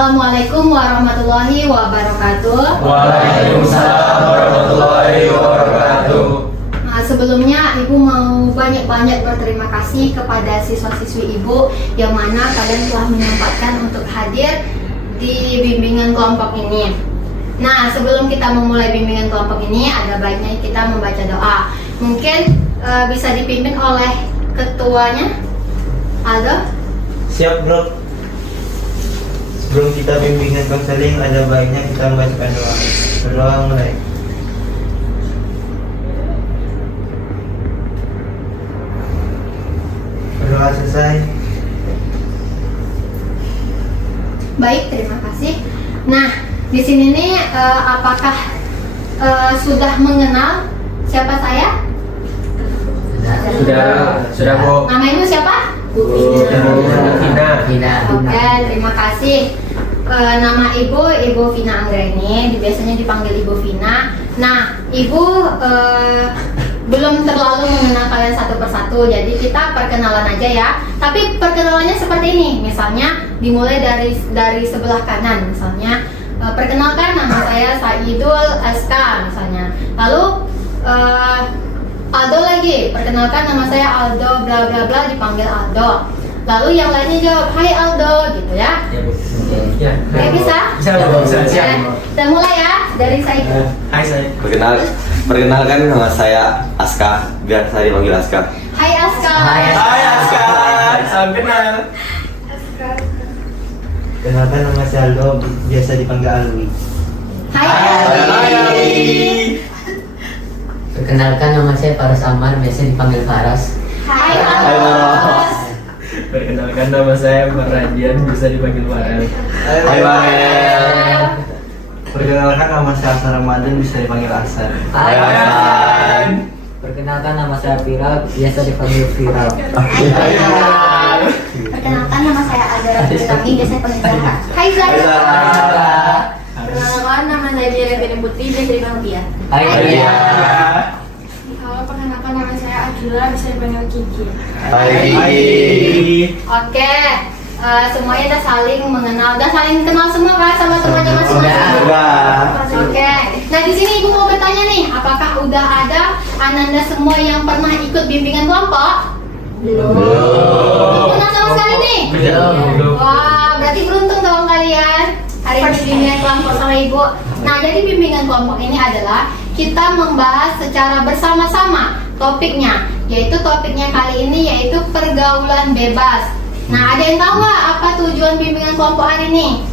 Assalamualaikum warahmatullahi wabarakatuh. Waalaikumsalam warahmatullahi wabarakatuh. Nah, sebelumnya Ibu mau banyak-banyak berterima kasih kepada siswa-siswi Ibu yang mana kalian telah menyempatkan untuk hadir di bimbingan kelompok ini. Nah, sebelum kita memulai bimbingan kelompok ini, ada baiknya kita membaca doa. Mungkin bisa dipimpin oleh ketuanya, Aldo. Siap, bro. Sebelum kita bimbingan konseling, ada baiknya kita membacakan doa. Berdoa mulai. Berdoa selesai. Baik, terima kasih. Nah, di sini nih apakah sudah mengenal siapa saya? Sudah Bu. Nama Ibu siapa? Vina. Oke, terima kasih. Nama Ibu Vina Anggreni, biasanya dipanggil Ibu Vina. Nah, Ibu belum terlalu mengenal kalian satu persatu, jadi kita perkenalan aja ya. Tapi perkenalannya seperti ini, misalnya dimulai dari sebelah kanan, misalnya perkenalkan nama saya Saidul SK misalnya. Lalu Aldo lagi, perkenalkan nama saya Aldo bla bla bla, dipanggil Aldo. Lalu yang lainnya jawab, hai Aldo, gitu ya. Ya Bu. Ya. Oke, bisa? Bisa Bu. Bisa. Oke, kita mulai ya dari Said. Hai saya. Perkenalkan nama saya Aska, biar saya dipanggil Aska. Hai Aska. Hai Aska. Salam kenal. Kenalkan nama saya Aldo, biasa dipanggil Alwi. Hai Hai. Aldi. Perkenalkan nama saya Faras Amar, biasa dipanggil Faras. Hai Hai, Faras. Perkenalkan nama saya Maradian, bisa dipanggil Farel. Hai Farel. Perkenalkan nama saya Asar Ramadan, bisa dipanggil Asar. Hai Hasan. Perkenalkan nama saya Viral, biasa dipanggil Viral. Perkenalkan nama saya Alda Rafiqami, biasa dipanggil Zahra. Hai Zahra. Perkenalkan nama saya Dia Revini Putri, biasa dipanggil Tia. Hai Dia. Halo, perkenalkan nama saya Akila, bisa dipanggil Kiki. Hai Kiki. Oke, semuanya udah saling mengenal, udah saling kenal semua kan sama temannya masing-masing. Udah. Oke, nah di sini Ibu mau bertanya nih, apakah udah ada Ananda semua yang pernah ikut bimbingan kelompok? Belum pernah sama sekali nih? Belum. Wah, berarti beruntung dong kalian hari ini bimbingan kelompok sama Ibu. Nah, jadi bimbingan kelompok ini adalah kita membahas secara bersama-sama topiknya, yaitu topiknya kali ini yaitu pergaulan bebas. Nah, ada yang tahu nggak apa tujuan bimbingan kelompok hari ini?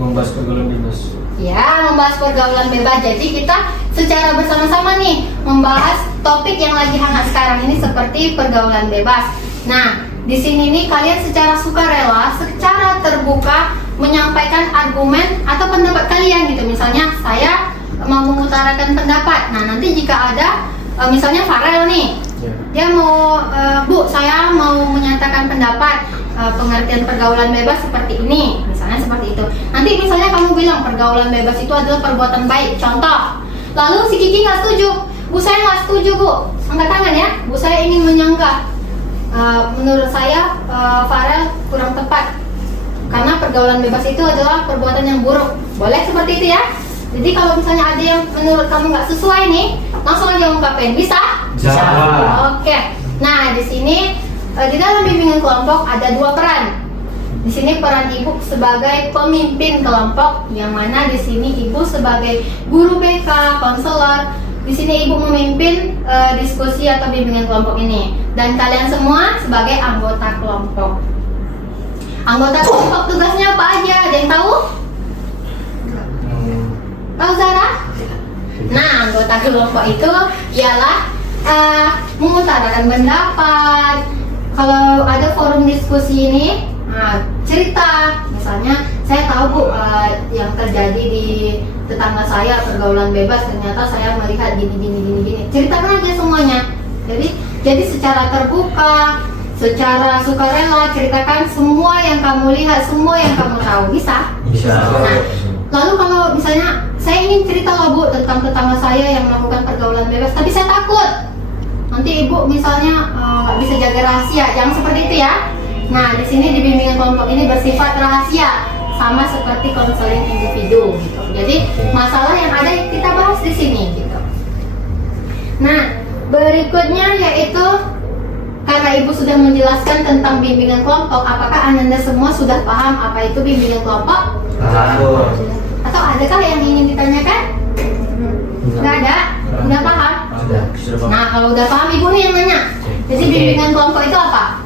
Membahas pergaulan bebas. Ya, membahas pergaulan bebas. Jadi kita secara bersama-sama nih membahas topik yang lagi hangat sekarang ini seperti pergaulan bebas. Nah, di sini nih kalian secara sukarela, secara terbuka menyampaikan argumen atau pendapat kalian gitu. Misalnya saya mau mengutarakan pendapat. Nah, nanti jika ada misalnya Farel nih, dia mau Bu, saya mau menyatakan pendapat pengertian pergaulan bebas seperti ini, misalnya seperti itu. Nanti misalnya kamu bilang pergaulan bebas itu adalah perbuatan baik, contoh. Lalu si Kiki nggak setuju, Bu saya nggak setuju Bu, angkat tangan ya, Bu saya ingin menyanggah. Menurut saya Farel kurang tepat, karena pergaulan bebas itu adalah perbuatan yang buruk. Boleh seperti itu ya. Jadi kalau misalnya ada yang menurut kamu nggak sesuai nih, langsung aja ungkapin, bisa? Bisa. Oke. Nah, di sini di dalam bimbingan kelompok ada dua peran. Di sini peran Ibu sebagai pemimpin kelompok, yang mana di sini Ibu sebagai guru BK, konselor. Di sini Ibu memimpin diskusi atau bimbingan kelompok ini, dan kalian semua sebagai anggota kelompok. Anggota kelompok tugasnya apa aja? Ada yang tahu? Tahu Zara? Nah, anggota kelompok itu ialah mengutarakan pendapat. Kalau ada forum diskusi ini, cerita. Misalnya, saya tahu Bu, yang terjadi di tetangga saya pergaulan bebas, ternyata saya melihat gini. Ceritakan aja semuanya. Jadi secara terbuka, secara sukarela, ceritakan semua yang kamu lihat, semua yang kamu tahu. Bisa? Bisa. Nah, lalu kalau misalnya saya ingin cerita loh Bu tentang tetangga saya yang melakukan pergaulan bebas, tapi saya takut nanti Ibu misalnya nggak bisa jaga rahasia, jangan seperti itu ya. Nah, di sini di bimbingan kelompok ini bersifat rahasia. sama seperti konseling individu gitu. Jadi masalah yang ada kita bahas di sini gitu. Nah, berikutnya yaitu karena Ibu sudah menjelaskan tentang bimbingan kelompok, apakah Anda semua sudah paham apa itu bimbingan kelompok? Atau adakah yang ingin ditanyakan? Nggak ada? Udah paham? Sudah paham. Nah, kalau udah paham Ibu nih yang nanya. Jadi bimbingan kelompok itu apa?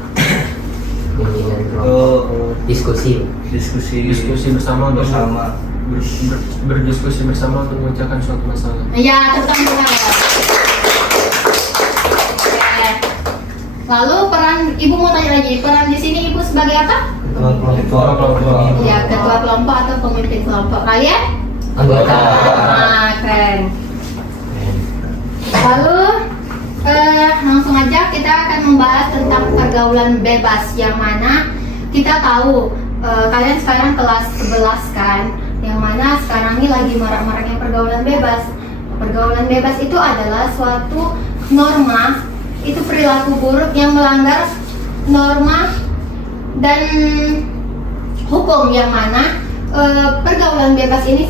Bimbingan kelompok diskusi. Diskusi bersama untuk berdiskusi bersama untuk memecahkan suatu masalah. Ya, tentang ya. Oke. Lalu peran Ibu mau tanya lagi, peran di sini Ibu sebagai apa? Ketua kelompok. Ya, ketua kelompok atau pemimpin kelompok. Kalian? Anggota. Nah, keren. Lalu langsung aja kita akan membahas tentang pergaulan bebas, yang mana kita tahu kalian sekarang kelas 11 kan, yang mana sekarang ini lagi marak-maraknya pergaulan bebas. Pergaulan bebas itu adalah suatu norma, itu perilaku buruk yang melanggar norma dan hukum, yang mana pergaulan bebas ini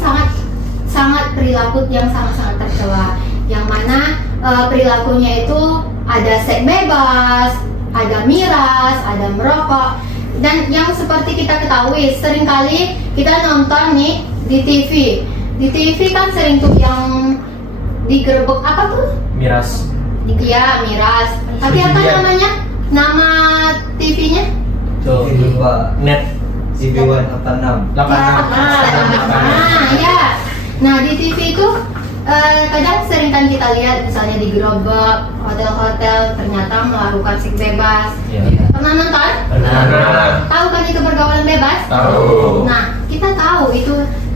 sangat perilaku yang sangat tercela, yang mana perilakunya itu ada seks bebas, ada miras, ada merokok, dan yang seperti kita ketahui seringkali kita nonton nih di TV. Di TV kan sering tuh yang digerebek apa tuh? Miras. Iya, miras. Tapi apa namanya? Nama TV-nya? Net. CB1 86. Ya. Nah, di TV itu kadang sering kan kita lihat misalnya di gerobak hotel-hotel ternyata melakukan seks bebas. Iya. Pernah nonton? Pernah. Tahu kan itu pergaulan bebas? Tahu. Nah, kita tahu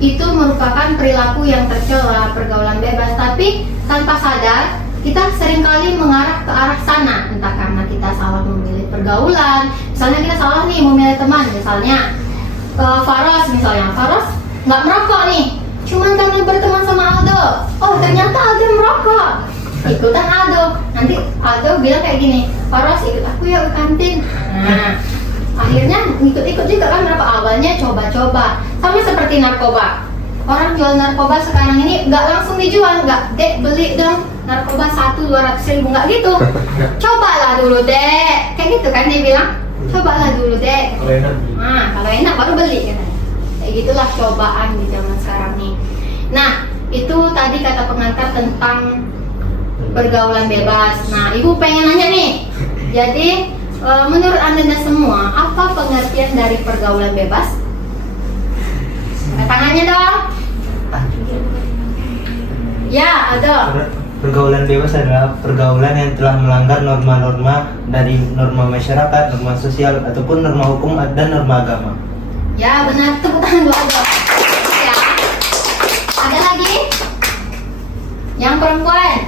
itu merupakan perilaku yang tercela, pergaulan bebas, tapi tanpa sadar kita seringkali mengarah ke arah sana, entah karena kita salah memilih pergaulan. Misalnya kita salah nih memilih teman, misalnya Faros nggak merokok nih, cuman karena berteman sama Aldo, oh ternyata Aldo merokok, ikutan Aldo. Nanti Aldo bilang kayak gini, Faros ikut aku ya ke kantin. Nah, akhirnya ikut-ikut juga kan, berapa awalnya coba-coba, sama seperti narkoba. Orang jual narkoba sekarang ini nggak langsung dijual, nggak, dek beli dong narkoba 1-200 ribu, nggak gitu. Cobalah dulu dek, kayak gitu kan dia bilang, cobalah dulu dek. Kalau enak. Nah, kalau enak baru beli katanya. Kayak gitulah cobaan di zaman sekarang nih. Nah, itu tadi kata pengantar tentang pergaulan bebas. Nah, Ibu pengen nanya nih. Jadi, menurut Anda semua, apa pengertian dari pergaulan bebas? Angkat tangannya dong. Ya, ada. Pergaulan bebas adalah pergaulan yang telah melanggar norma-norma dari norma masyarakat, norma sosial, ataupun norma hukum dan norma agama. Ya, benar. Tepuk tangan dulu aja. Ya. Ada lagi? Yang perempuan.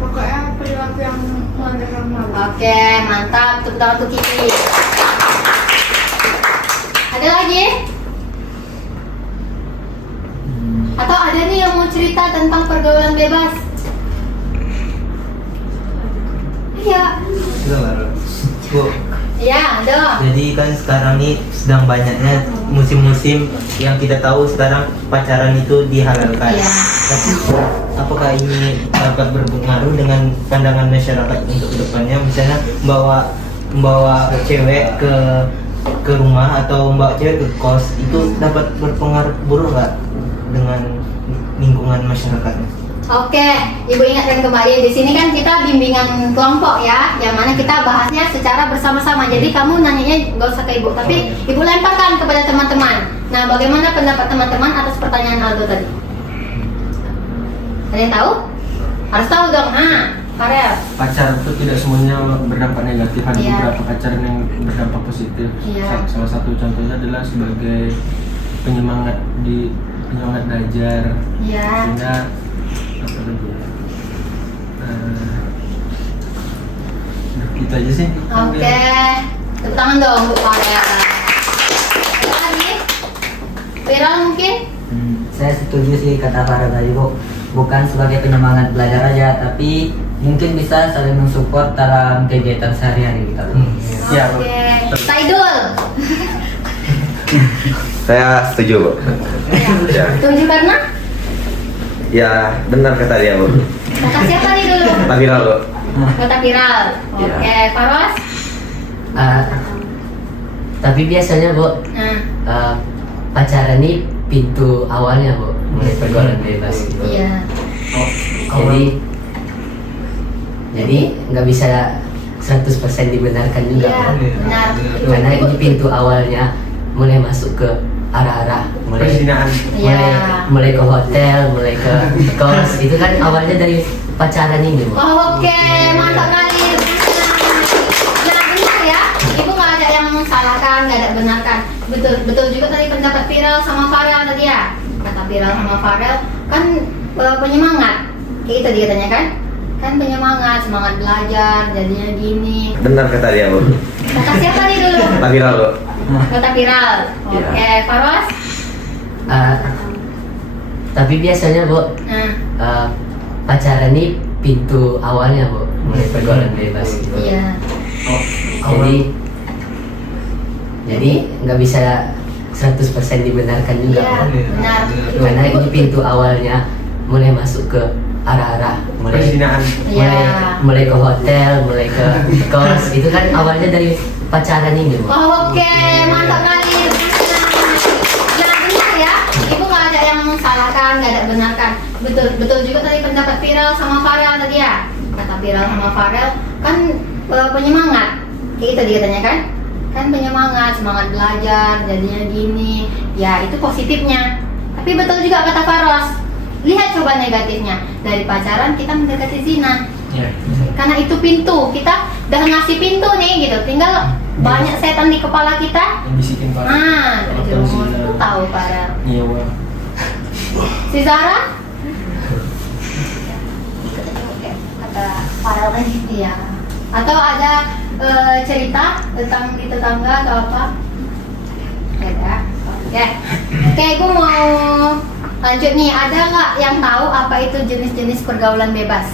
Pokoknya perilaku yang melanggar norma. Oke, mantap. Tepuk tangan untuk Kiki. Ada lagi? Atau ada nih yang mau cerita tentang pergaulan bebas? Iya. Bu, Ya, ada. jadi kan sekarang ini sedang banyaknya musim-musim yang kita tahu sekarang pacaran itu dihalalkan. Iya. Tapi apakah ini dapat berpengaruh dengan pandangan masyarakat untuk kedepannya? Misalnya membawa cewek ke rumah atau membawa cewek ke kos, itu dapat berpengaruh buruk nggak dengan lingkungan masyarakatnya? Oke, Ibu ingatkan kembali di sini kan kita bimbingan kelompok ya, yang mana kita bahasnya secara bersama-sama. Jadi kamu nanyanya nggak usah ke Ibu, tapi Ibu lemparkan kepada teman-teman. Nah, bagaimana pendapat teman-teman atas pertanyaan Aldo tadi? Ada yang tahu? Harus tahu dong. Karel. Pacar itu tidak semuanya berdampak negatif, ada Iya. beberapa pacaran yang berdampak positif. Iya. Salah satu contohnya adalah sebagai penyemangat belajar. Iya. Sehingga apa lagi ya? Gitu aja sih. Oke. Tepuk tangan dong untuk Karel. Ada lagi? Viral mungkin? Saya setuju sih kata Farah tadi, Bu. Bukan sebagai penyemangat belajar aja, tapi mungkin bisa saling mensupport dalam kegiatan sehari-hari gitu. Ya, Oke. Saidul. Saya setuju, Bu. Ya. Setuju karena? Ya, benar kata dia, Bu. Kata siapa nih dulu? Kata viral, Bu. Kata viral. Oke, Faros. Tapi biasanya Bu, Nah, pacaran ini pintu awalnya Bu, mulai pergaulan bebas gitu. iya. Jadi nggak bisa 100% dibenarkan juga Iya, Bu. benar. Karena ini pintu awalnya mulai masuk ke arah-arah mulai Perzinaan. mulai ke hotel, mulai ke kos. Itu kan awalnya dari pacaran ini Bu. Oh, oke, mantap kali. Nah, benar ya. Ibu nggak ada yang salahkan, nggak ada benarkan. Betul juga tadi pendapat viral sama Farel tadi ya. Kata viral sama Farel kan penyemangat. Kayak itu dia katanya kan penyemangat, semangat belajar, jadinya gini. Benar kata dia, Bu. Kata siapa nih dulu? Kata viral, Bu. Kata viral. Oke, Faros. Tapi biasanya Bu, Nah, pacaran ini pintu awalnya Bu, mulai pergaulan bebas gitu. iya. Jadi nggak bisa 100% dibenarkan juga Iya, Bu. benar. Karena ini pintu awalnya mulai masuk ke arah-arah mulai Perzinaan. mulai ke hotel, mulai ke kos. Itu kan awalnya dari pacaran ini Bu. Oh, oke, mantap kali. Nah, benar ya. Ibu nggak ada yang salahkan, nggak ada benarkan. Betul juga tadi pendapat viral sama Farel tadi ya. Kata viral sama Farel kan penyemangat. Kayak itu dia katanya kan penyemangat, semangat belajar, jadinya gini. Ya, itu positifnya. Tapi betul juga kata Faros. Lihat coba negatifnya. Dari pacaran kita mendekati zina. Iya. Karena itu pintu, kita udah ngasih pintu nih gitu. Tinggal banyak setan di kepala kita. Yang bisikin Pak. Terjerumus. Tahu Farel. Iya, Bu. Si Zara? Oke, kata Farel tadi ya. Atau ada cerita tentang di tetangga atau apa? Ada. Oke, gue mau lanjut nih. Ada nggak yang tahu apa itu jenis-jenis pergaulan bebas?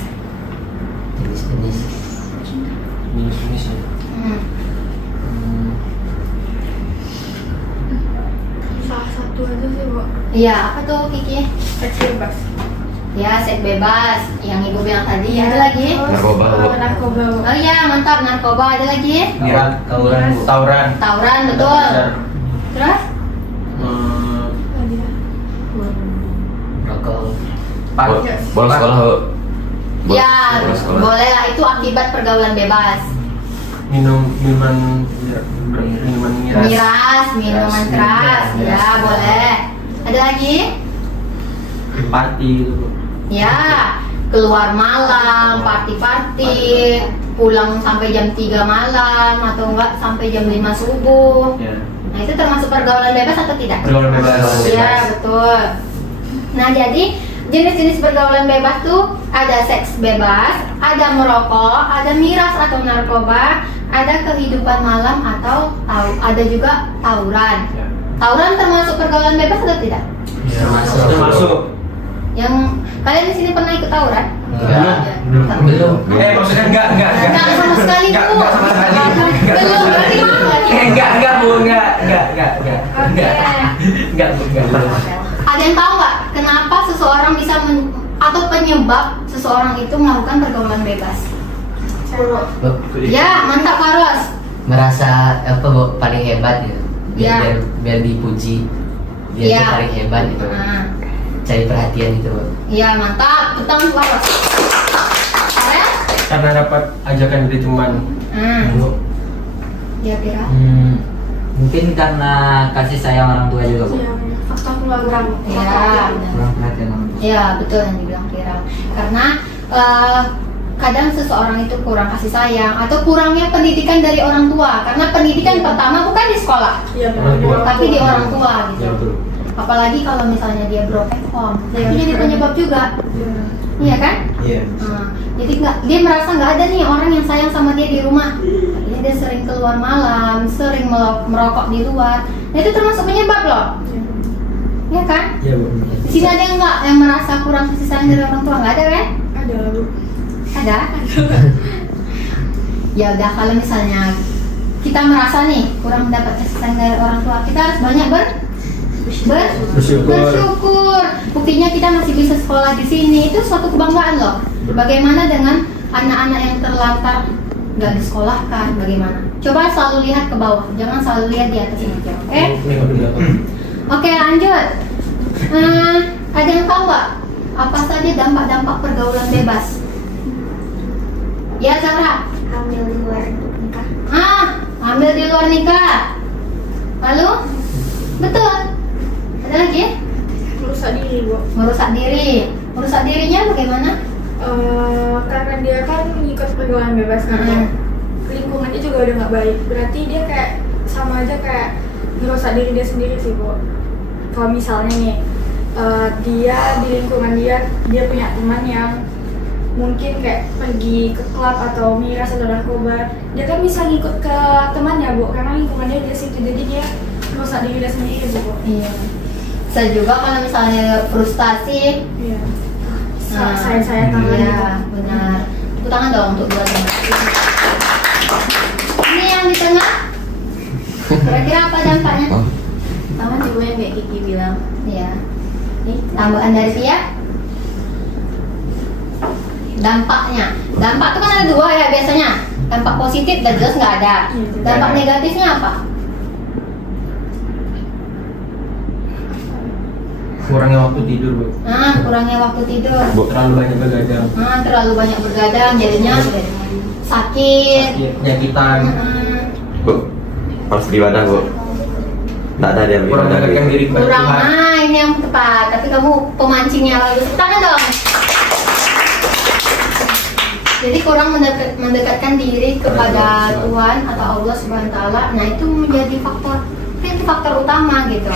Jenis-jenis. Jenis ya. Salah satu aja sih, Bu. Iya, apa tuh Kiki? Seks bebas. Ya, seks bebas. Yang ibu bilang tadi. Ada lagi? Narkoba, Bu. Narkoba, Bu. Oh iya, mantap. Narkoba. Ada lagi? Tawuran, Bu. Tawuran. Tawuran, betul. Terus? Lagi ya. Rokok. Bolos sekolah, Bu. Ya, Bolos sekolah. boleh lah. Itu akibat pergaulan bebas. Minuman miras. Minuman keras. Ya, boleh. Ada lagi? Party gitu, Bu. Ya, keluar malam, party-party, pulang sampai jam 3 malam atau enggak sampai jam 5 subuh. Ya. Nah, itu termasuk pergaulan bebas atau tidak? Pergaulan bebas. Iya, betul. Nah, jadi jenis-jenis pergaulan bebas tuh ada seks bebas, ada merokok, ada miras atau narkoba, ada kehidupan malam atau ada juga tawuran. Ya. Tawuran termasuk pergaulan bebas atau tidak? Termasuk. Yang kalian di sini pernah ikut tawuran? Belum. Maksudnya enggak. Enggak sama sekali, Bu. Enggak sama sekali. Belum, berarti mau Enggak, Bu. Enggak. Enggak, Bu. Ada yang tahu nggak kenapa seseorang bisa atau penyebab seseorang itu melakukan pergaulan bebas? Ya, mantap Faros. Merasa apa Bu, paling hebat gitu. Ya. Biar dipuji. Dia Ya. tuh paling hebat gitu. Nah, Cari perhatian gitu Bu. iya mantap. Tentang Faros. Farel? Karena dapat ajakan dari teman. Ya, Pira. Mungkin karena kasih sayang orang tua juga, Bu. Iya, faktor keluarga, Bu. Ya, benar. Kurang perhatian orang tua. Ya, betul yang dibilang Pira. Karena kadang seseorang itu kurang kasih sayang atau kurangnya pendidikan dari orang tua. Karena pendidikan pertama bukan di sekolah, Iya, Orang tua. tapi di orang tua gitu. Apalagi kalau misalnya dia broken home, itu jadi penyebab juga. Iya kan? Iya. Jadi dia merasa nggak ada nih orang yang sayang sama dia di rumah. Akhirnya dia sering keluar malam, sering merokok di luar. Nah, itu termasuk penyebab loh. Iya kan? Iya, Bu. Di sini ada yang nggak yang merasa kurang kasih sayang dari orang tua? Nggak ada kan? Ada, Bu. Ada. Ya udah, kalau misalnya kita merasa nih kurang mendapat kasih sayang dari orang tua, kita harus banyak Bersyukur. bersyukur. Buktinya kita masih bisa sekolah di sini, itu suatu kebanggaan loh. Bagaimana dengan anak-anak yang terlantar nggak disekolahkan, bagaimana? Coba selalu lihat ke bawah, jangan selalu lihat di atas aja, oke? Oke, lanjut. Ada yang tahu nggak apa saja dampak-dampak pergaulan bebas? Ya, Zara. Hamil di luar nikah. Hamil di luar nikah. Lalu? Betul. Ada lagi? Merusak diri, Bu. Merusak diri. Merusak dirinya bagaimana? Karena dia kan ikut pergaulan bebas kan. Hmm. Lingkungannya juga udah nggak baik. Berarti dia kayak sama aja kayak merusak diri dia sendiri sih, Bu. Kalau misalnya nih, dia di lingkungan dia punya teman yang mungkin kayak pergi ke klub atau miras atau narkoba, dia kan bisa ngikut ke temannya, Bu, karena lingkungannya dia situ, jadi dia merusak diri dia sendiri, Bu. Iya. Bisa juga kalau misalnya frustasi. Iya. Nah, Saya tangan iya, gitu. benar. Tepuk tangan dong untuk dua teman. Ini yang di tengah. Kira-kira apa dampaknya? Sama juga yang kayak Kiki bilang. Iya. Ini tambahan dari dia. Dampaknya. Dampak itu kan ada dua ya biasanya. Dampak positif dan jelas nggak ada. Dampak negatifnya apa? Kurangnya waktu tidur, Bu. Kurangnya waktu tidur. Terlalu banyak begadang. Terlalu banyak bergadang jadinya sakit. Penyakitan. Bu, harus beribadah, Bu. Nggak ada dia Kurang beribadah. mendekatkan diri kepada Kurang, Tuhan. ini yang tepat. Tapi kamu pemancingnya bagus. Tangan dong. Jadi kurang mendekatkan diri kepada Tuhan atau Allah Subhanahu Wa Taala. Nah itu menjadi faktor utama gitu.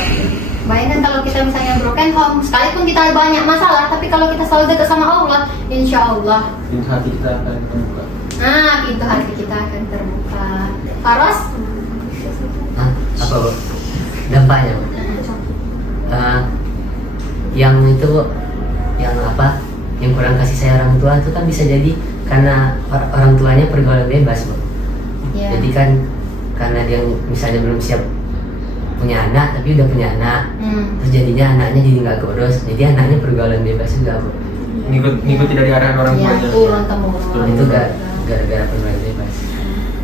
Bayangkan kalau kita misalnya broken home, sekalipun kita banyak masalah, tapi kalau kita selalu dekat sama Allah, insya Allah, Pintu hati kita akan terbuka. pintu hati kita akan terbuka. Faros? Apa Bu? Dampaknya Bu? Yang itu Bu, yang apa? Yang kurang kasih sayang orang tua itu kan bisa jadi karena orang tuanya pergaulan bebas Bu. Iya. Jadi kan karena dia misalnya belum siap punya anak tapi udah punya anak, terus jadinya anaknya jadi nggak kurus, jadi anaknya pergaulan bebas juga Bu. Ngikuti dari arahan orang tua Iya, aja. turun temurun. Itu gara-gara pergaulan bebas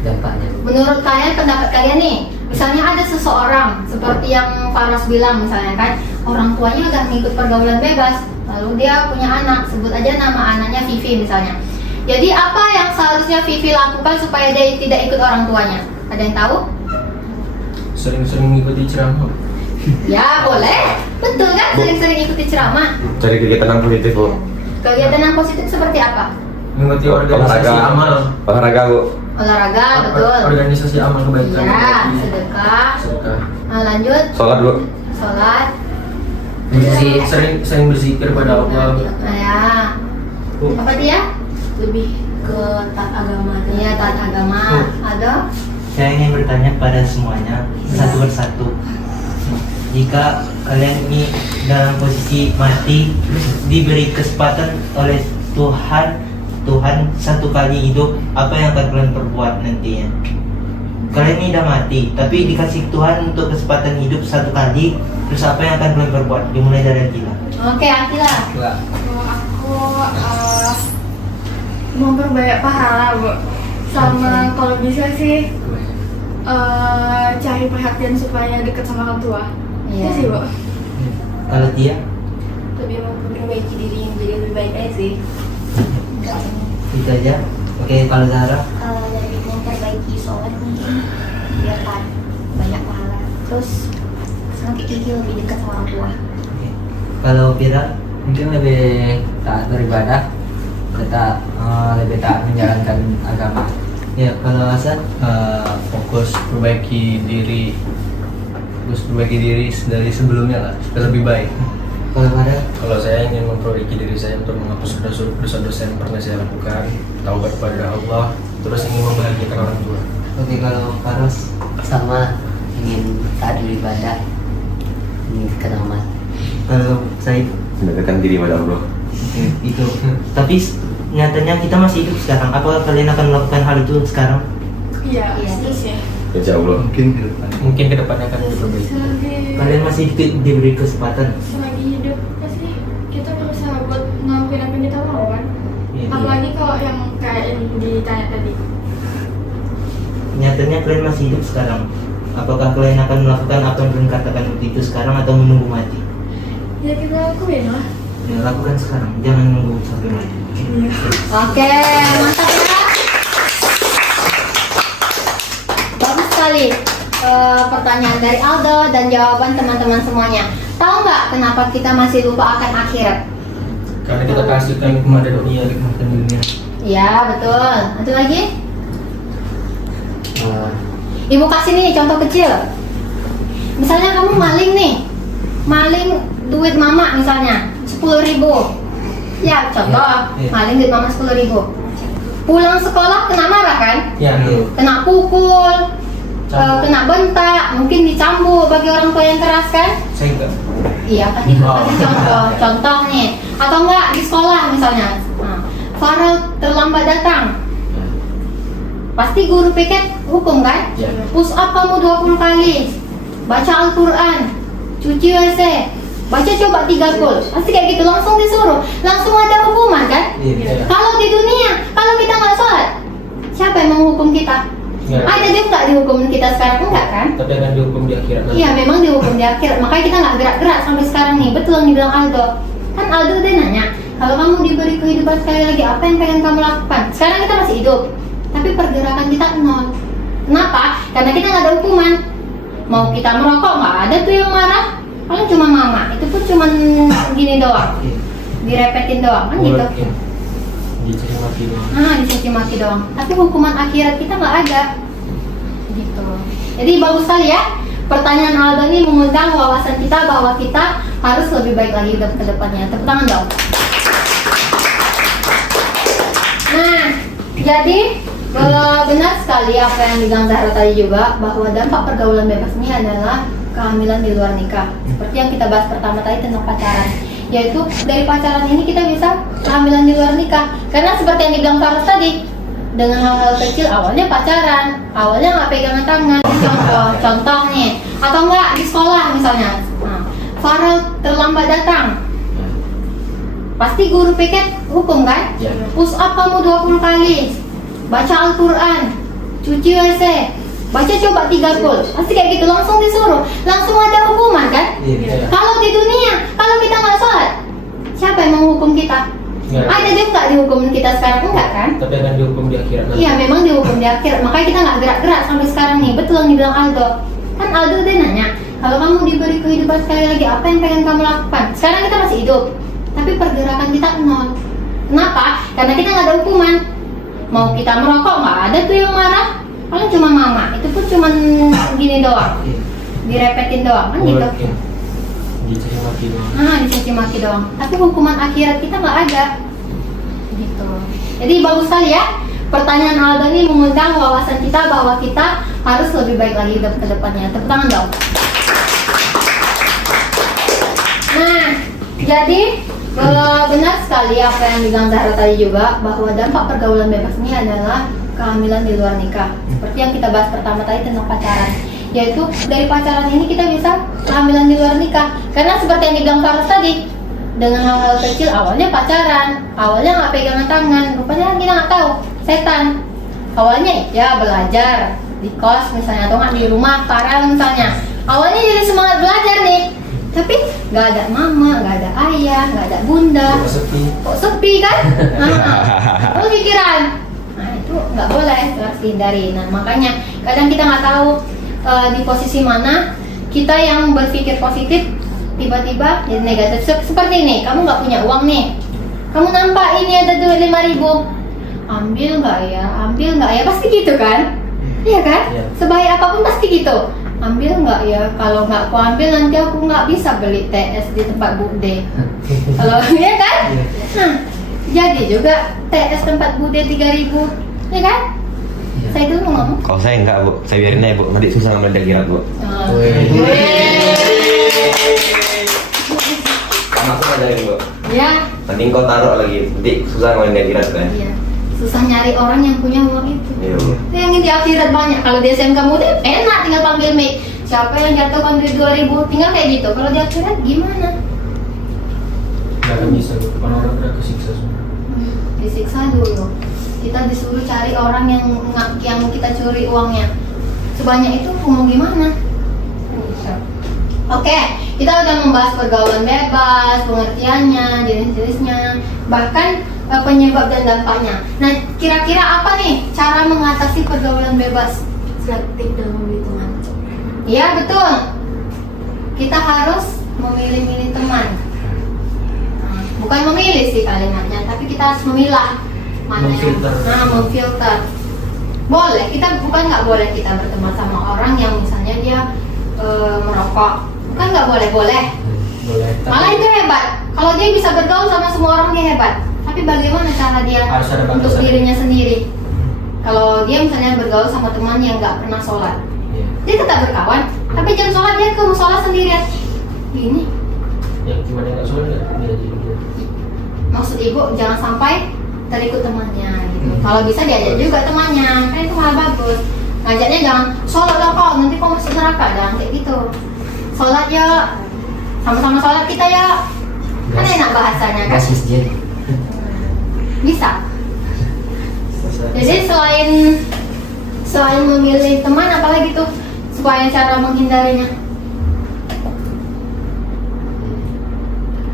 dampaknya Bu. Menurut kalian, pendapat kalian nih, misalnya ada seseorang seperti yang Faros bilang misalnya kan, orang tuanya udah ngikut pergaulan bebas, lalu dia punya anak, sebut aja nama anaknya Vivi misalnya. Jadi apa yang seharusnya Vivi lakukan supaya dia tidak ikut orang tuanya? Ada yang tahu? Sering-sering mengikuti ceramah. Ya boleh, betul kan? Sering-sering ikuti ceramah. Cari kegiatan yang positif, Bu. Kegiatan yang positif seperti apa? Mengikuti organisasi amal. Olahraga, Bu. Olahraga, betul. Organisasi amal kebaikan. Ya, sedekah. Sedekah. Nah, lanjut, Sholat, Bu. sholat. Sering berzikir pada Allah. Nah, ya. Apa dia? Lebih ke taat agama. Iya, taat agama. Ada? Saya ingin bertanya pada semuanya satu persatu. Jika kalian ini dalam posisi mati, diberi kesempatan oleh Tuhan satu kali hidup, apa yang akan kalian perbuat nantinya? Kalian ini udah mati, tapi dikasih Tuhan untuk kesempatan hidup satu kali, terus apa yang akan kalian perbuat? Dimulai dari Akila. Oke, Akila. Kalau aku memperbanyak pahala, Bu. Sama kalau bisa sih cari perhatian supaya dekat sama orang tua. Iya. Itu sih, Bu. Kalau dia, Lebih memperbaiki diri yang jadi lebih baik aja sih. itu aja. Oke, kalau Zahra, Kalau dari memperbaiki sholat mungkin biar banyak pahala. Terus nanti Kiki lebih dekat sama orang tua. oke. Kalau Pira, Mungkin lebih taat beribadah, lebih taat menjalankan agama. ya kalau Hasan, Fokus perbaiki diri dari sebelumnya lah, supaya lebih baik. kalau Farel, Kalau saya ingin memperbaiki diri saya untuk menghapus dosa-dosa yang pernah saya lakukan, taubat kepada Allah, terus ingin membahagiakan orang tua. oke kalau Faros, Sama ingin taat beribadah, ingin dekat amat. kalau Said, Mendekatkan diri pada Allah. oke, itu. Tapi nyatanya kita masih hidup sekarang. Apa kalian akan melakukan hal itu sekarang? Iya, Iya itu sih. sih. Insya Allah. Mungkin kedepannya akan diperbaiki. Kalian masih diberi kesempatan. Selagi hidup pasti kita berusaha buat ngelakuin apa yang kita mau kan. Iya. Apalagi kalau yang kayak yang ditanya tadi. Nyatanya kalian masih hidup sekarang. Apakah kalian akan melakukan apa yang kalian katakan waktu itu sekarang atau menunggu mati? Ya kita lakuin lah. Ya, lakukan sekarang, jangan nunggu sampai mati. Oke, mantap ya. Bagus sekali pertanyaan dari Aldo dan jawaban teman-teman semuanya. Tahu nggak kenapa kita masih lupa akan akhirat? Karena kita kasihkan kepada dunia, nikmatkan dunia. Iya, betul. Satu lagi? Ibu kasih nih contoh kecil. Misalnya kamu maling nih, maling duit mama misalnya 10.000. Ya contoh, Iya. maling duit mama 10.000. Pulang sekolah kena marah kan? Ya, Kena pukul, kena bentak, mungkin dicambuk bagi orang tua yang keras kan? Saya enggak. Iya, kasih contoh nih. Atau enggak di sekolah misalnya. Nah, Farel terlambat datang. Pasti guru piket hukum kan? Ya. Push up kamu 20 kali. Baca Al-Quran. Cuci WC. Baca coba 3 goal. Pasti kayak gitu, langsung disuruh. Langsung ada hukuman kan? Iya. Kalau di dunia, kalau kita nggak sholat, siapa yang menghukum kita? Ya. Ada dia nggak dihukum kita sekarang, enggak kan? Tapi akan dihukum di akhirat nanti. Iya, memang dihukum di akhir. Makanya kita nggak gerak-gerak sampai sekarang nih. Betul yang dibilang Aldo. Kan Aldo udah nanya, kalau kamu diberi kehidupan sekali lagi, apa yang pengen kamu lakukan? Sekarang kita masih hidup, tapi pergerakan kita nol. Kenapa? Karena kita nggak ada hukuman. Mau kita merokok nggak ada tuh yang marah. Paling cuma mama. Itu pun cuma gini doang, direpetin doang kan gitu. Ya. Dicaci maki doang. Dicuci maki doang. Tapi hukuman akhirat kita nggak ada. Gitu. Jadi bagus sekali ya. Pertanyaan Aldo ini mengundang wawasan kita bahwa kita harus lebih baik lagi ke depannya. Tepuk tangan dong. Nah, jadi benar sekali apa yang dibilang Zahra tadi juga, bahwa dampak pergaulan bebas ini adalah kehamilan di luar nikah. Seperti yang kita bahas pertama tadi tentang pacaran, yaitu dari pacaran ini kita bisa kehamilan di luar nikah. Karena seperti yang dibilang Faros tadi, dengan hal-hal kecil, awalnya pacaran, awalnya nggak pegangan tangan. Contoh nih, atau enggak di sekolah misalnya. Nah, Farel terlambat datang. Pasti guru piket hukum kan? Ya. Push up kamu 20 kali. Baca Al-Quran. Cuci WC. Baca coba 3 goal. Pasti kayak gitu, langsung disuruh. Langsung ada hukuman kan? Iya. Kalau di dunia, kalau kita nggak sholat, siapa yang menghukum kita? Ya. Ada dia nggak dihukum kita sekarang, enggak kan? Tapi akan dihukum di akhirat nanti. Iya, memang dihukum di akhir. Makanya kita nggak gerak-gerak sampai sekarang nih. Betul yang dibilang Aldo. Kan Aldo udah nanya, kalau kamu diberi kehidupan sekali lagi, apa yang pengen kamu lakukan? Sekarang kita masih hidup, tapi pergerakan kita nol. Kenapa? Karena kita nggak ada hukuman. Mau kita merokok nggak ada tuh yang marah. Paling cuma mama. Itu pun cuma gini doang, direpetin doang kan gitu. Ya. Dicaci maki doang. Dicuci maki doang. Tapi hukuman akhirat kita nggak ada. Gitu. Jadi bagus sekali ya. Pertanyaan Aldo ini mengundang wawasan kita bahwa kita harus lebih baik lagi ke depannya. Tepuk tangan dong. Nah, jadi benar sekali apa yang dibilang Zahra tadi juga, bahwa dampak pergaulan bebas ini adalah kehamilan di luar nikah. Seperti yang kita bahas pertama tadi tentang pacaran, yaitu dari pacaran ini kita bisa kehamilan di luar nikah. Karena seperti yang dibilang Faros tadi, dengan hal-hal kecil, awalnya pacaran, awalnya nggak pegangan tangan, rupanya kita nggak tahu, setan. Awalnya ya belajar di kos misalnya, atau nggak di rumah Farel misalnya. Awalnya jadi semangat belajar nih, tapi nggak ada mama, nggak ada ayah, nggak ada bunda. Kok sepi kan? Itu pikiran. Nah itu nggak boleh, harus dihindari. Nah makanya kadang kita nggak tahu di posisi mana kita yang berpikir positif tiba-tiba jadi negatif. Seperti ini, kamu nggak punya uang nih, kamu nampak ini ada duit 5.000, ambil nggak ya, ambil nggak ya, pasti gitu kan? Iya kan? Iya. Sebaik apapun pasti gitu. Ambil nggak ya, kalau nggak aku ambil nanti aku nggak bisa beli TS di tempat Bude. Kalau iya kan? Nah, jadi juga TS tempat Bude 3.000, ya kan? Saya dulu ngomong. Kalau saya enggak, Bu. Saya biarin aja, Bu. Nanti susah ngambil dari akhirat, Bu. Sama aku ngajarin, Bu. Ya. Nanti kau taruh lagi, nanti susah ngambil dari akhirat kan. Iya. susah nyari orang yang punya uang itu. Iya. Yang di akhirat banyak. Kalau di SMK muda enak tinggal panggil make. Siapa yang jatuhkan duit 2000 tinggal kayak gitu. Kalau di akhirat gimana? Gak akan bisa, orang-orang udah kesiksa semua. Disiksa dulu. Kita disuruh cari orang yang kita curi uangnya. Sebanyak itu mau gimana? Oke, kita udah membahas pergaulan bebas, pengertiannya, jenis-jenisnya, bahkan penyebab dan dampaknya. Nah, kira-kira apa nih cara mengatasi pergaulan bebas? Selektif dalam memilih teman. Iya, betul. Kita harus memilih-milih teman. Bukan memilih sih kalimatnya, tapi kita harus memilah mana yang memfilter. Boleh, kita bukan nggak boleh kita berteman sama orang yang misalnya dia merokok. Bukan nggak boleh, boleh. Malah itu hebat. Kalau dia bisa bergaul sama semua orang dia hebat. Tapi bagaimana cara dia Harus ada untuk batasan. dirinya sendiri? Kalau dia misalnya bergaul sama teman yang nggak pernah sholat, Iya. dia tetap berkawan. Tapi jam sholat dia ke musola sendirian. Ini Yang gimana yang nggak sholat nggak dia jadi dia. maksud ibu jangan sampai terikut temannya gitu. Kalau bisa diajak juga temannya, kan itu malah bagus. Ngajaknya jangan sholat lah kau, nanti kau masuk neraka, jangan kayak gitu. Sholat ya, sama-sama sholat kita ya. Kan enak bahasanya kan? Gas masjid. Bisa. Jadi selain memilih teman, apalagi tuh supaya cara menghindarinya.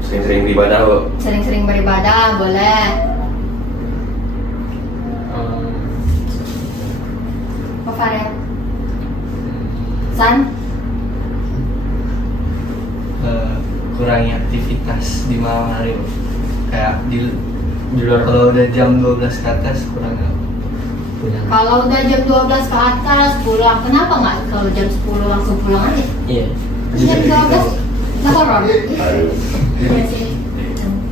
Sering-sering beribadah, Bu. Sering-sering beribadah boleh. Apa Farel? San? Kurangi aktivitas di malam hari, Bu. Kayak di luar. kalau udah jam 12 ke atas kurang Pulang. Kalau udah jam 12 ke atas pulang, kenapa nggak kalau jam 10 langsung pulang aja? Iya. Jam 12 nggak koron? Iya sih.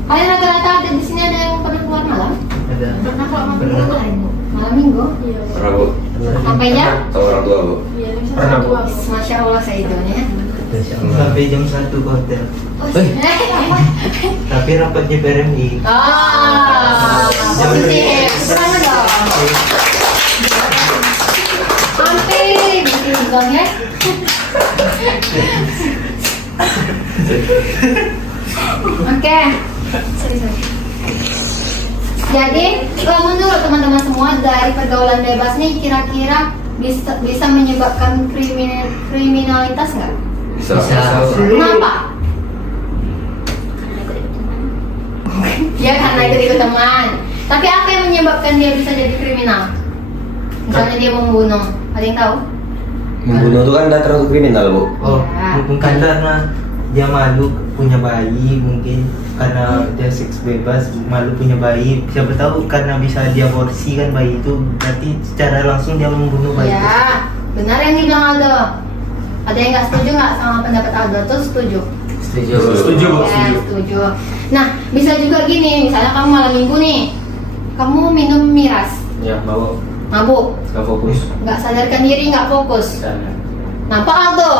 Kalian rata-rata ada di sini ada yang pernah keluar malam? ada. Pernah kalau malam Pernah. minggu? Malam minggu? Iya. Pernah, Bu. Sampai jam? Sama orang tua, Bu. Iya, ini Pernah, Bu. Masya Allah saya idonya. Sampai jam 1 ke hotel. Oh, Tapi rapatnya PRMI. positif. Pernah dong. Hampir bikin dong ya. Oke. Jadi, menurut teman-teman semua dari pergaulan bebas nih kira-kira bisa menyebabkan kriminalitas nggak? Bisa. Kenapa? Ya karena ikut teman. Tapi apa yang menyebabkan dia bisa jadi kriminal? Misalnya dia membunuh, ada yang tahu? Membunuh itu kan udah termasuk kriminal, Bu. Oh, Ya. mungkin karena dia malu punya bayi, mungkin karena dia seks bebas, malu punya bayi. Siapa tahu karena bisa dia aborsi kan bayi itu, berarti secara langsung dia membunuh bayi. Ya, benar yang dibilang Aldo. Ada yang nggak setuju nggak sama pendapat Aldo? Tuh setuju. Setuju. Setuju, Bu. Ya, setuju. Nah, bisa juga gini, misalnya kamu malam minggu nih, kamu minum miras, Ya, bawa mabuk, nggak fokus. nggak sadarkan diri, nggak fokus. Sana. Nampak Aldo?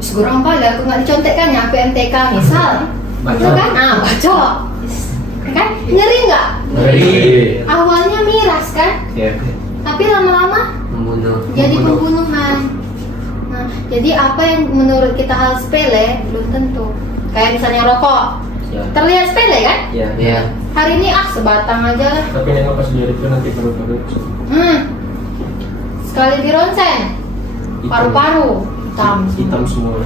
Segorang kali aku nggak dicontekkan ya, aku MTK misal. Itu kan? Ah, bacok. Kan? Ngeri nggak? Ngeri. Awalnya miras kan? Ya. Tapi lama-lama Membunuh. jadi pembunuhan. Nah, jadi apa yang menurut kita hal sepele belum tentu. Kayak misalnya rokok, Ya. terlihat sepele kan? Ya. Ya. Hari ini sebatang aja lah. Tapi nengok pas dia itu nanti perut-perut. Sekali di ronsen, paru-paru Hitam semua.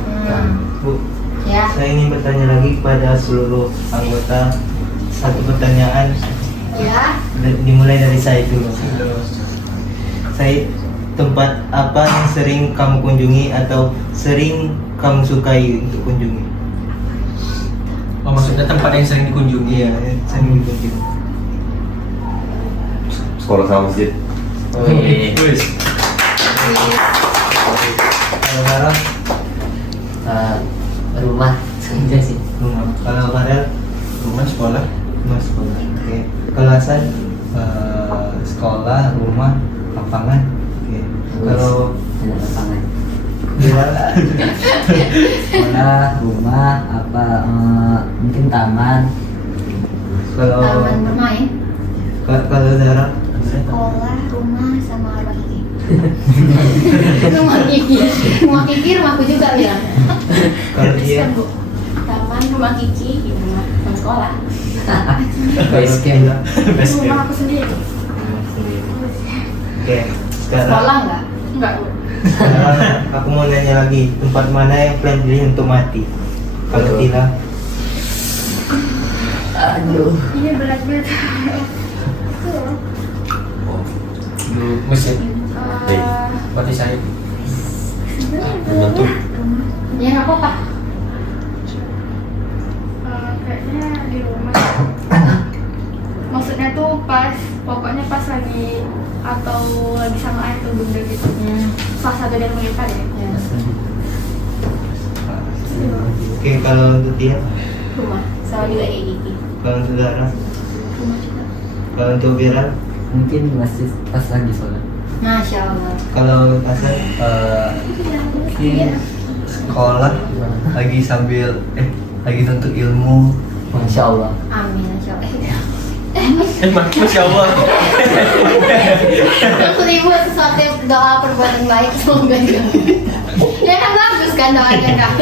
Bu, Ya. saya ingin bertanya lagi kepada seluruh anggota. Satu pertanyaan, Ya. dimulai dari saya dulu. Saya, tempat apa yang sering kamu kunjungi atau sering kamu sukai untuk kunjungi? Oh, maksudnya tempat yang sering dikunjungi. Iya, sering dikunjungi. Sekolah sama masjid. Oh, iya. Kalau Farel, Rumah saja sih. rumah. Kalau Farel, Rumah, sekolah. rumah sekolah. Oke. Kalau Hasan, sekolah, rumah, lapangan. Oke. Kalau Ada lapangan. gimana? Sekolah, rumah, mungkin taman. Kalau Taman bermain. kalau Zara, sekolah, rumah, sama abang ini. Rumah Kiki, rumahku juga ya. Kalau dia Taman rumah Kiki, rumah sekolah. Base camp. Rumah aku sendiri. Oke, sekarang Sekolah nggak? Enggak, Bu. sekarang aku mau nanya lagi, tempat mana yang kalian pilih untuk mati? Kalau Betul. Tina, Aduh. Ini berat banget. Mesin mati saya Bentuk. Ya nggak apa-apa. Kayaknya di rumah. Maksudnya tuh pokoknya pas lagi atau lagi sama ayah atau bunda gitu. Salah satu dari mereka deh. Ya. oke kalau untuk dia, Rumah, sama juga kayak Kiki. kalau untuk Zara, Rumah juga. kalau untuk Bira, Mungkin masih pas lagi sholat. Masya Allah. kalau Hasan, Iya. sekolah lagi sambil lagi nuntut ilmu. Masya Allah. Amin. Masya Allah. Masya Allah. Untuk ibu sesuatu doa perbuatan baik semoga juga. Ya kan bagus kan doanya kan.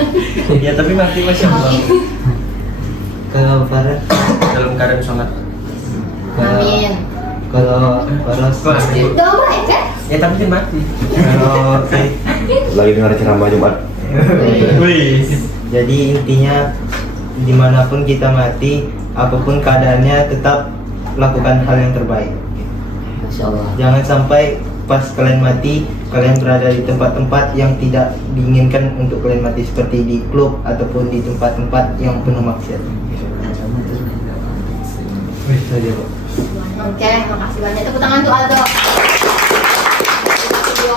Ya tapi mati Masya Allah. kalau Farah, Dalam keadaan sholat. Amin. kalau Faros, Doa baik kan? Ya tapi dia mati. kalau Faith. Lagi dengar ceramah Jumat. Wih. Jadi intinya dimanapun kita mati, apapun keadaannya tetap lakukan hal yang terbaik. Masya Allah. Jangan sampai pas kalian mati, kalian berada di tempat-tempat yang tidak diinginkan untuk kalian mati, seperti di klub ataupun di tempat-tempat yang penuh maksiat. Wih, itu aja Pak. Oke, makasih banyak. Tepuk tangan untuk Aldo. Video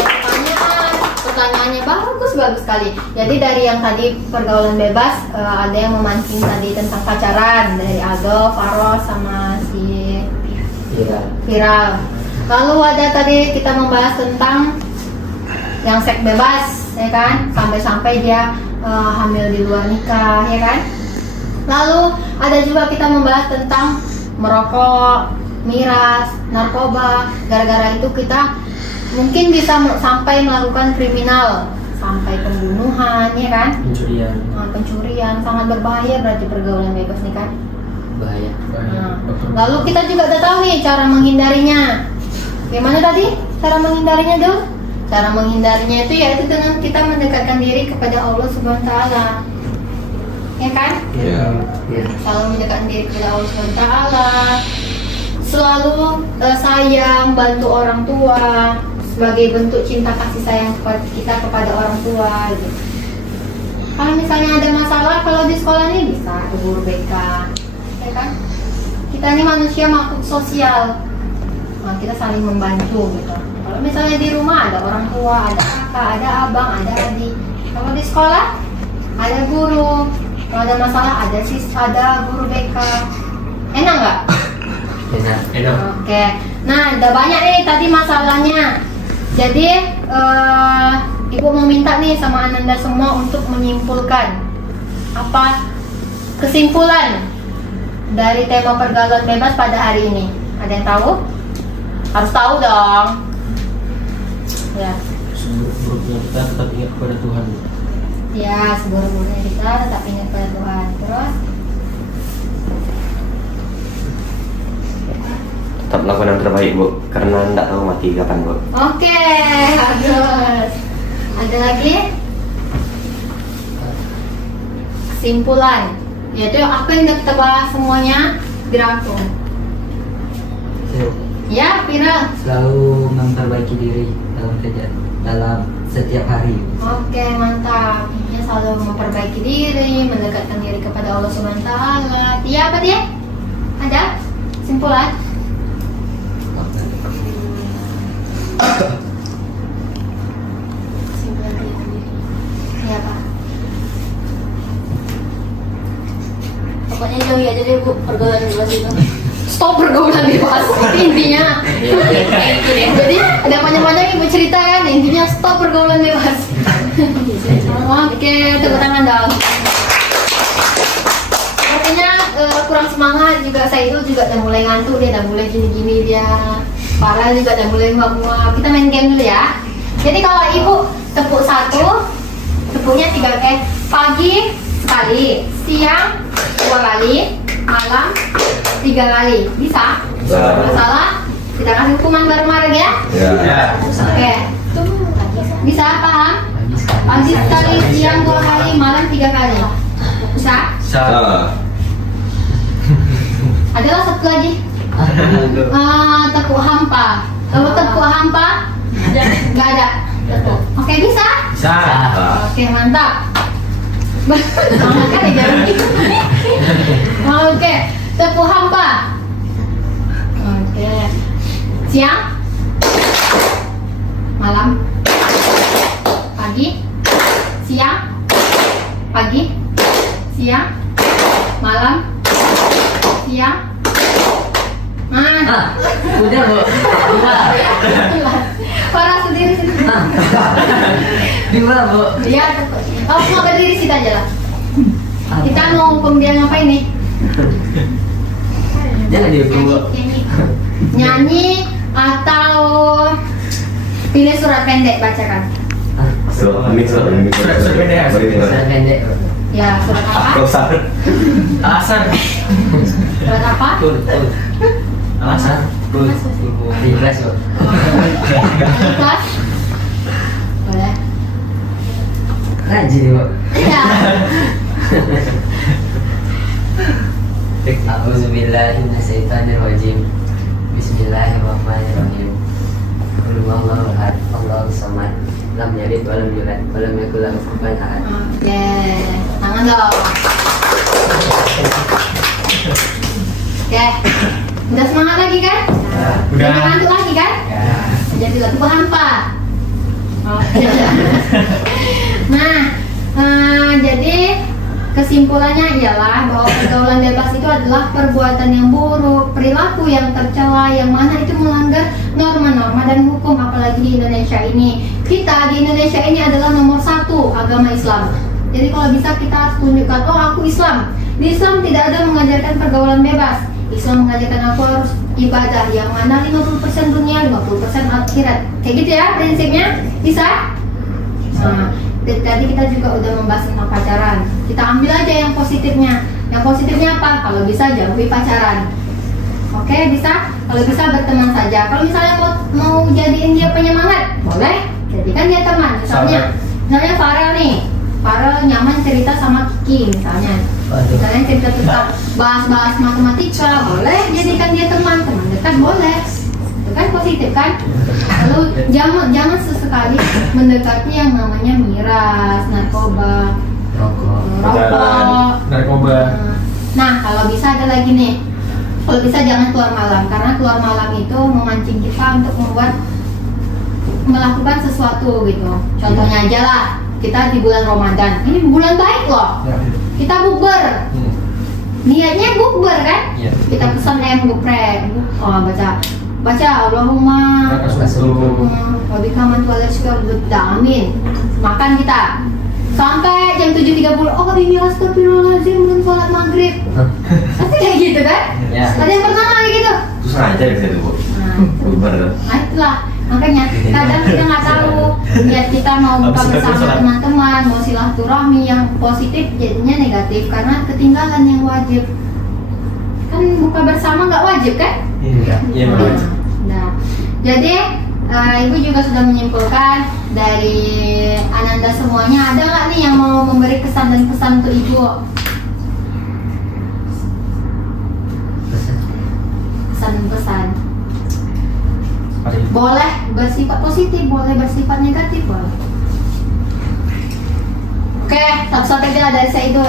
pertanyaannya bagus sekali. Jadi dari yang tadi pergaulan bebas, ada yang memancing tadi tentang pacaran dari Aldo, Faros sama si Viral. Lalu ada tadi kita membahas tentang yang seks bebas, ya kan? Sampai-sampai dia hamil di luar nikah, ya kan? Lalu ada juga kita membahas tentang merokok, miras, narkoba. Gara-gara itu kita mungkin bisa sampai melakukan kriminal, sampai pembunuhan, ya kan? Pencurian. Pencurian sangat berbahaya berarti pergaulan bebas nih kan? Bahaya. Nah, lalu kita juga udah tahu nih cara menghindarinya. Gimana tadi cara menghindarinya dong? Cara menghindarinya itu yaitu dengan kita mendekatkan diri kepada Allah Subhanahu wa taala. Ya kan? Iya. Selalu mendekatkan diri kepada Allah Subhanahu wa taala. Selalu sayang, bantu orang tua sebagai bentuk cinta kasih sayang kita kepada orang tua gitu. Kalau misalnya ada masalah, kalau di sekolah ini bisa ke guru BK, ya kan? Kita ini manusia makhluk sosial, nah, kita saling membantu gitu. Kalau misalnya di rumah ada orang tua, ada kakak, ada abang, ada adik. Kalau di sekolah ada guru, kalau ada masalah ada guru BK. Enak nggak? Enak. Oke. Nah, udah banyak nih tadi masalahnya. Jadi Ibu mau minta nih sama Ananda semua untuk menyimpulkan apa kesimpulan dari tema pergaulan bebas pada hari ini. Ada yang tahu? Harus tahu dong. Ya. Seburuk-buruknya kita tetap ingat kepada Tuhan. Ya, seburuk-buruknya kita tetap ingat pada Tuhan. Terus Tetap lakukan yang terbaik Bu, karena tidak tahu mati kapan Bu. oke, bagus. Ada lagi? Kesimpulan, yaitu apa yang udah kita bahas semuanya dirangkum. Ya, Vira. Selalu memperbaiki diri dalam setiap hari. Oke, mantap. Ya, selalu memperbaiki diri, mendekatkan diri kepada Allah Subhanahu wa taala. Iya, apa dia? Ada kesimpulan? Iya, Pak. Pokoknya jauhi aja deh Bu pergaulan bebas itu. Stop pergaulan bebas, itu intinya. Jadi ada banyak-banyak ibu cerita kan, intinya stop pergaulan bebas. Oke, tepuk tangan dong. Sepertinya kurang semangat juga, saya itu juga udah mulai ngantuk, dia udah mulai gini-gini dia. Farel juga udah mulai muak-muak. Kita main game dulu ya. Jadi kalau ibu tepuk 1, tepuknya 3 pagi sekali, siang 2 kali, malam 3 kali. Bisa? Bisa. Masalah? Kita kasih hukuman bareng-bareng ya. Ya. Oke. Bisa paham? Pagi sekali, siang 2 kali, malam 3 kali. Bisa? Adalah satu lagi. Tepuk hampa. Kalau tepuk hampa, nggak ada. Tepuk. Oke, bisa? Bisa. Oke, mantap. Sama kan ya, oke, tepuk hampa. Oke. Siang, malam, pagi, siang, pagi, siang, malam, siang. Udah bu. Parah sendiri sini. Dua bu. Ya, oh mau berdiri situ aja lah. Kita mau pembiayaan ngapain nih? Jangan dihukum bu. Nyanyi atau pilih surat pendek bacakan. Surat pendek. Surat pendek ya? Surat pendek bu. Ya, surat apa? Alasan. Surat apa? Alasan. Ikhlas bu. Ikhlas? Boleh. Rajin bu. Iya. A'udzubillahiminasyaitonirrajim. Bismillahirrahmanirrahim. Qul huwallahu ahad, Allahus samad, lam yalid wa lam yulad wa lam yakul lahu kufuwan ahad. Oke, tangan dong. Oke, udah semangat lagi kan? Udah. Udah ngantuk lagi kan? Jadi lagu hampa. Oke. Nah, jadi kesimpulannya ialah bahwa pergaulan bebas itu adalah perbuatan yang buruk, perilaku yang tercela, yang mana itu melanggar norma-norma dan hukum, apalagi di Indonesia ini. Kita di Indonesia ini adalah nomor 1 agama Islam. Jadi kalau bisa kita harus tunjukkan, oh aku Islam. Di Islam tidak ada mengajarkan pergaulan bebas. Islam mengajarkan aku harus ibadah yang mana 50% dunia, 50% akhirat. Kayak gitu ya prinsipnya. Bisa? Nah, tadi kita juga udah membahas tentang pacaran. Kita ambil aja yang positifnya. Yang positifnya apa? Kalau bisa jauhi pacaran. Oke, bisa? Kalau bisa berteman saja. Kalau misalnya mau jadiin dia penyemangat, boleh. Jadikan dia teman. Misalnya Farel nih. Farel nyaman cerita sama Kiki misalnya. Misalnya cerita tentang bahas-bahas matematika, boleh jadikan dia teman dekat, boleh. Itu kan positif kan? Lalu jangan sesekali mendekati yang namanya miras, narkoba, rokok, Narkoba. Nah, kalau bisa ada lagi nih. Kalau bisa jangan keluar malam, karena keluar malam itu memancing kita untuk melakukan sesuatu gitu. Contohnya aja lah, kita di bulan Ramadan. Ini bulan baik loh. Ya. Kita bukber. Niatnya bukber kan? Iya. Kita pesan ayam geprek. Oh, baca Allahumma wabika man tu'ala syukur amin. Makan kita sampai jam 7.30. Oh ini astagfirullahaladzim belum sholat maghrib. Pasti kayak gitu kan? Ya. Ada yang pernah kayak gitu? Terus ngajar di situ bu. Nah itulah makanya kadang kita nggak tahu niat kita mau buka bersama teman-teman, mau silaturahmi yang positif jadinya negatif karena ketinggalan yang wajib. Kan buka bersama nggak wajib kan? Iya. Nah, jadi ibu juga sudah menyimpulkan dari Ananda semuanya. Ada nggak nih yang mau memberi kesan dan pesan untuk ibu? Kesan dan pesan. Boleh bersifat positif, boleh bersifat negatif, boleh. Oke, satu-satu aja dari saya itu.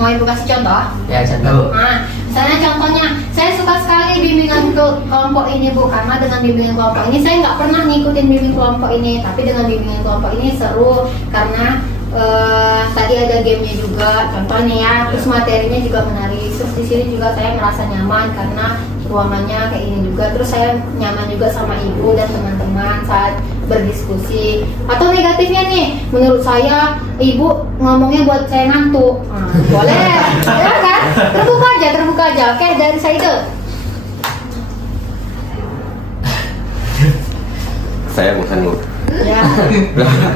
Mau ibu kasih contoh? Ya contoh. Nah, misalnya contohnya, saya suka sekali bimbingan kelompok ini bu, karena dengan bimbingan kelompok ini saya nggak pernah ngikutin bimbing kelompok ini, tapi dengan bimbingan kelompok ini seru karena tadi ada gamenya juga, contoh nih ya. Terus materinya juga menarik. Terus di sini juga saya merasa nyaman karena ruangannya kayak ini juga. Terus saya nyaman juga sama ibu dan teman-teman saat berdiskusi. Atau negatifnya nih, menurut saya ibu ngomongnya buat saya ngantuk. Boleh, ya kan? Terbuka aja. Oke, dari saya itu. Saya bosan Bu. Ya.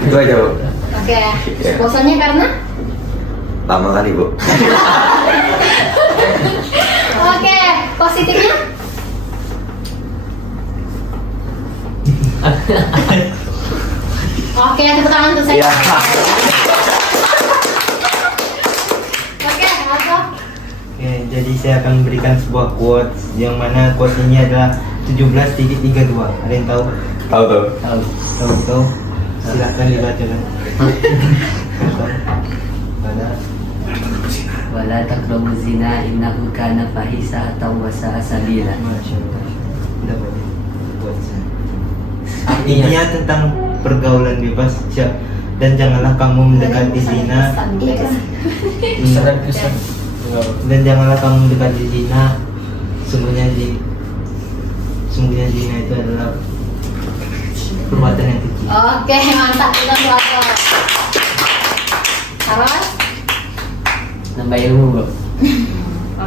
Itu aja Bu. Oke. Bosannya karena? Lama kali Bu. Oke, positifnya? Oke, tepuk tangan untuk saya. Iya. Oke, Aldo. Oke, jadi saya akan memberikan sebuah quotes yang mana quotes ini adalah 17.32. Ada yang tahu? Tahu. Tahu. Silahkan dibacakan. Mana? Wala taqrabu zina innahu kana fahisatan wa sa'a sabila. Masya Allah. Udah boleh. Quotes. Intinya tentang pergaulan bebas dan janganlah kamu mendekati zina. Pesanan Kristen. Dan janganlah kamu mendekati zina. Sungguhnya zina itu adalah perbuatan yang kecil. Oke, mantap. Kita belajar. Terus? Nambah ilmu, Bro.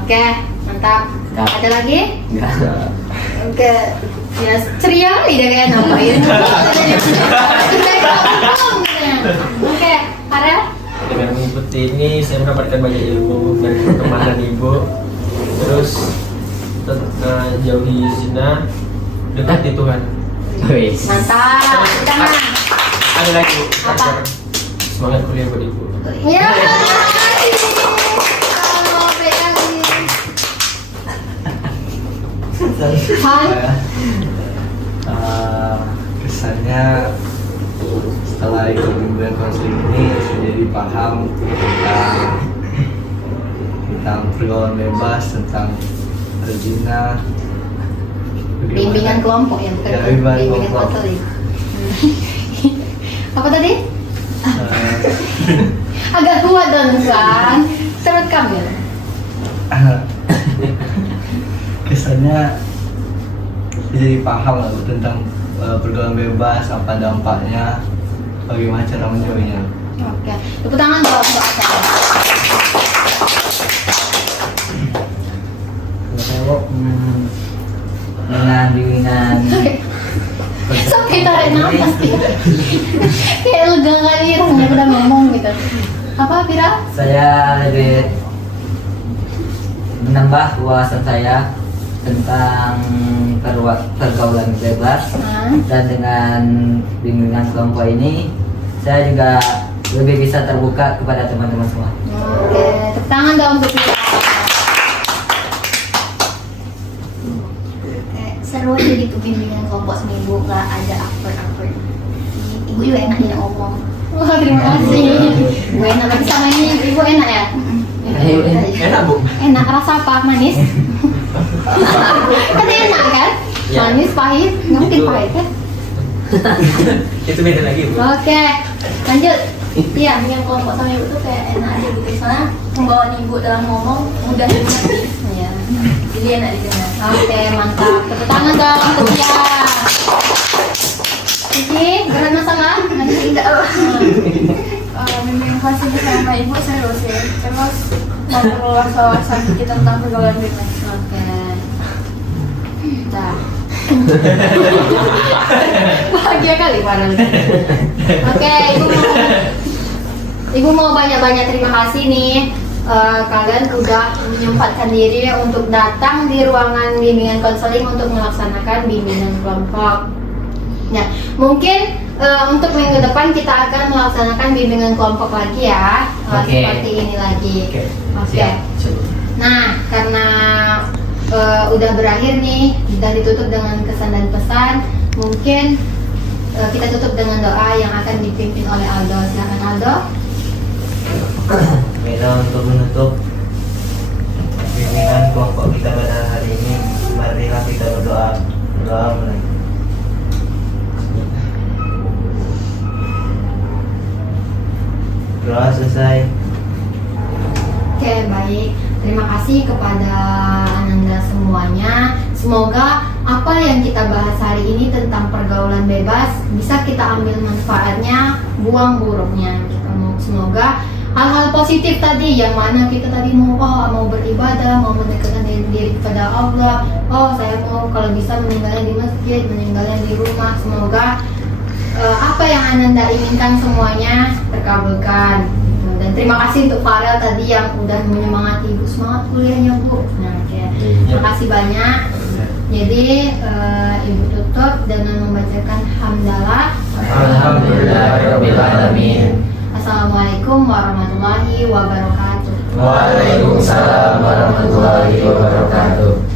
Oke, mantap. Mantap. Ada lagi? Enggak. Oke, ya ceria kali deh kayak nambahin. Oke, Farel? Dengan mengikuti ini saya mendapatkan banyak ilmu dari pertemanan ibu. Terus jauhi zina, dekati Tuhan. Wis. Mantap. Tangan. Ada lagi Bu, Apa? agar semangat kuliah buat ibu. Ya. Oh, beda lagi. Han? Kesannya setelah ikut bimbingan konseling ini saya jadi paham tentang pergaulan bebas, tentang zina. Bimbingan kelompok ya, bukan Ya, bimbingan bimbingan kelompok. konseling. Apa tadi? Agak kuat dong, San. Terekam ya? Kesannya jadi paham lah Bu, tentang pergaulan bebas, apa dampaknya, bagaimana cara menjauhinya. Oke. Tepuk tangan dong untuk acara. Dengan bimbingan Sampai tarik nafas dia. Kayak lega kali rasanya udah ngomong gitu. Apa, Vira? saya lebih menambah wawasan saya tentang pergaulan bebas, dan dengan bimbingan kelompok ini saya juga lebih bisa terbuka kepada teman-teman semua. Oke, tepuk tangan dong untuk Vira. Seru aja gitu bimbingan kelompok sama ibu, nggak ada awkward. Ibu juga enak dia ngomong. Wah, terima kasih. Ibu enak lagi sama ini, ibu enak ya? Enak Bu. Enak, rasa apa? Manis? Kan enak kan? Ya. Manis, pahit, nggak mungkin Itu. pahit kan? Itu beda lagi Bu. Oke, lanjut. Iya, yang kelompok sama ibu tuh kayak enak aja gitu. Soalnya pembawaan ibu dalam ngomong mudah dimengerti. Iya. Jadi enak didengar. Oke, mantap. Tepuk tangan dong untuk dia. Cici, berat masalah? Tidak. Bimbingan kelas ini sama ibu seru sih. Terus memperluas wawasan kita tentang pergaulan bebas. Oke. Dah. Bahagia kali Farel. Oke, ibu mau banyak-banyak terima kasih nih. Kalian udah menyempatkan diri untuk datang di ruangan bimbingan konseling untuk melaksanakan bimbingan kelompok. Nah, mungkin untuk minggu depan kita akan melaksanakan bimbingan kelompok lagi ya, Oke. seperti ini lagi. Oke. Oke. Siap. Nah, karena udah berakhir nih, sudah ditutup dengan kesan dan pesan, mungkin kita tutup dengan doa yang akan dipimpin oleh Aldo. Silakan Aldo. Baiklah, untuk menutup bimbingan kelompok kita pada hari ini, marilah kita berdoa. Berdoa mulai. Doa selesai. Oke, baik. Terima kasih kepada Ananda semuanya. Semoga apa yang kita bahas hari ini tentang pergaulan bebas bisa kita ambil manfaatnya, buang buruknya. Semoga hal-hal positif tadi yang mana kita tadi mau beribadah, mau mendekatkan diri kepada Allah. Oh, saya mau kalau bisa meninggalnya di masjid, meninggalnya di rumah. Semoga apa yang Ananda inginkan semuanya terkabulkan. Dan terima kasih untuk Farel tadi yang udah menyemangati Ibu, semangat kuliahnya Bu. Nah, oke. Terima kasih banyak. Jadi Ibu tutup dengan membacakan hamdalah. Alhamdulillahirabbil alamin. Assalamualaikum warahmatullahi wabarakatuh. Waalaikumsalam warahmatullahi wabarakatuh.